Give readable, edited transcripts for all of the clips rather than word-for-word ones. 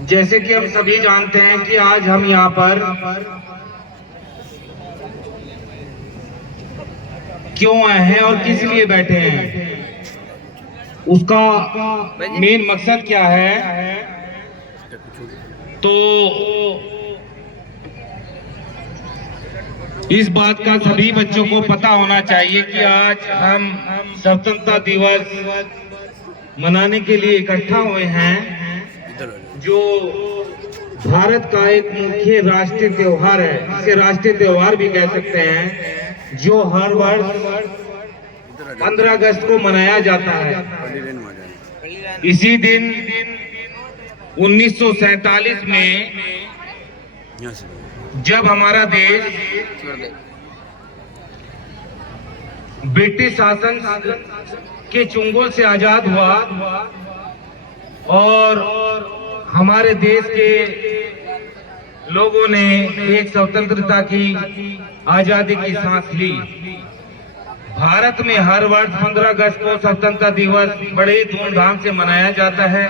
जैसे कि हम सभी जानते हैं कि आज हम यहाँ पर क्यों आए हैं और किस लिए बैठे हैं, उसका मेन मकसद क्या है। तो इस बात का सभी बच्चों को पता होना चाहिए कि आज हम स्वतंत्रता दिवस मनाने के लिए इकट्ठा हुए हैं, जो भारत का एक मुख्य राष्ट्रीय त्योहार है। इसे राष्ट्रीय त्योहार भी कह सकते हैं, जो हर वर्ष 15 अगस्त को मनाया जाता है। इसी दिन 1947 में जब हमारा देश ब्रिटिश शासन के चंगुल से आजाद हुआ और हमारे देश के लोगों ने एक स्वतंत्रता की आजादी की सांस ली। भारत में हर वर्ष 15 अगस्त को स्वतंत्रता दिवस बड़े धूमधाम से मनाया जाता है।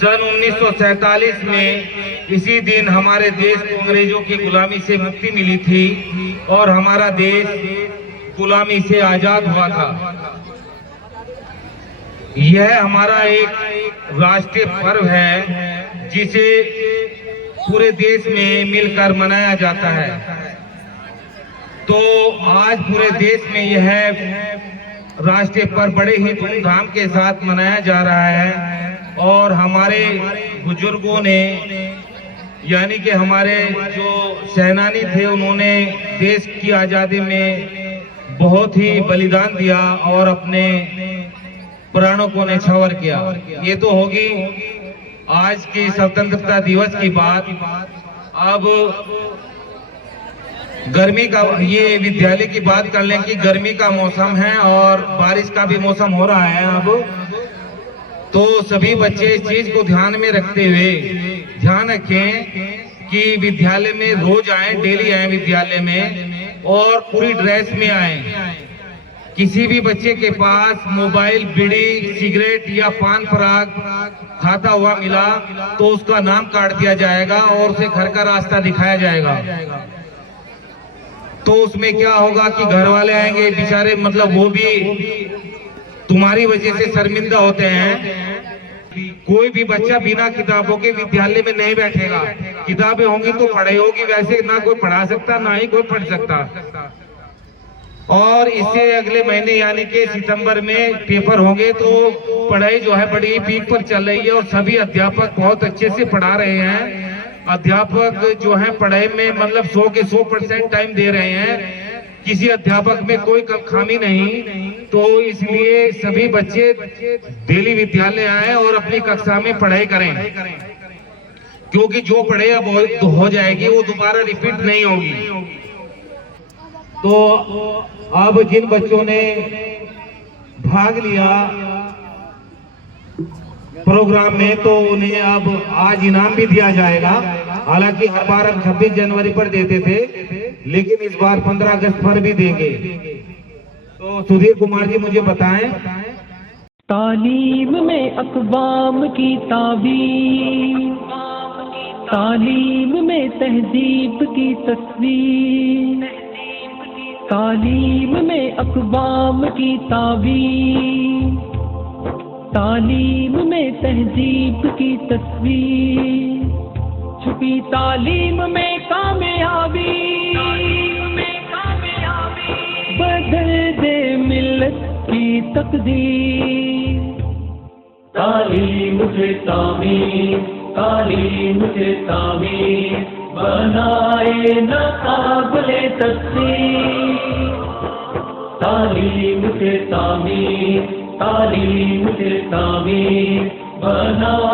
सन 1947 में इसी दिन हमारे देश को अंग्रेजों की गुलामी से मुक्ति मिली थी और हमारा देश गुलामी से आजाद हुआ था। यह हमारा एक राष्ट्रीय पर्व है, जिसे पूरे देश में मिलकर मनाया जाता है। तो आज पूरे देश में यह राष्ट्रीय पर्व बड़े ही धूमधाम के साथ मनाया जा रहा है और हमारे बुजुर्गों ने, यानी कि हमारे जो सेनानी थे, उन्होंने देश की आजादी में बहुत ही बलिदान दिया और अपने प्राणों को न्यौछावर किया। ये तो होगी आज की स्वतंत्रता दिवस की बात। अब गर्मी का, ये विद्यालय की बात कर लें कि गर्मी का मौसम है और बारिश का भी मौसम हो रहा है अब। तो सभी बच्चे इस चीज को ध्यान में रखते हुए ध्यान रखें कि विद्यालय में रोज आए, डेली आए विद्यालय में और पूरी ड्रेस में आए। किसी भी बच्चे के पास मोबाइल, बीड़ी, सिगरेट या पान पराग खाता हुआ मिला तो उसका नाम काट दिया जाएगा और उसे घर का रास्ता दिखाया जाएगा। तो उसमें क्या होगा कि घर वाले आएंगे बेचारे, मतलब वो भी तुम्हारी वजह से शर्मिंदा होते हैं। कोई भी बच्चा बिना किताबों के विद्यालय में नहीं बैठेगा। किताबें होंगी तो पढ़ाई होगी, वैसे ना कोई पढ़ा सकता ना ही कोई पढ़ सकता। और इससे अगले महीने यानी कि सितंबर में पेपर होंगे, तो पढ़ाई जो है बड़ी पीक पर चल रही है और सभी अध्यापक बहुत अच्छे से पढ़ा रहे हैं। अध्यापक जो है पढ़ाई में मतलब 100 के 100% टाइम दे रहे हैं। किसी अध्यापक में कोई खामी नहीं। तो इसलिए सभी बच्चे डेली विद्यालय आए और अपनी कक्षा में पढ़ाई करें, क्योंकि जो पढ़े अब हो जाएगी वो दोबारा रिपीट नहीं होगी। तो अब जिन बच्चों ने भाग लिया प्रोग्राम में, तो उन्हें अब आज इनाम भी दिया जाएगा। हालांकि हर बार हम 26 जनवरी पर देते थे, लेकिन इस बार 15 अगस्त पर भी देंगे। तो सुधीर कुमार जी मुझे बताएं। तालीम में अक़वाम की ताबीर, तालीम में तहजीब की तस्वीर, तालीम में अक़वाम की ताबीर, तालीम में तहजीब की तस्वीर, छुपी तालीम में कामयाबी, बदल दे मिल्लत की तकदीर। तालीम से तामीर, तालीम से तामीर, बनाए न काबिले तस्वीर। तालीम से तामीर, तालीम से तामीर, बनाए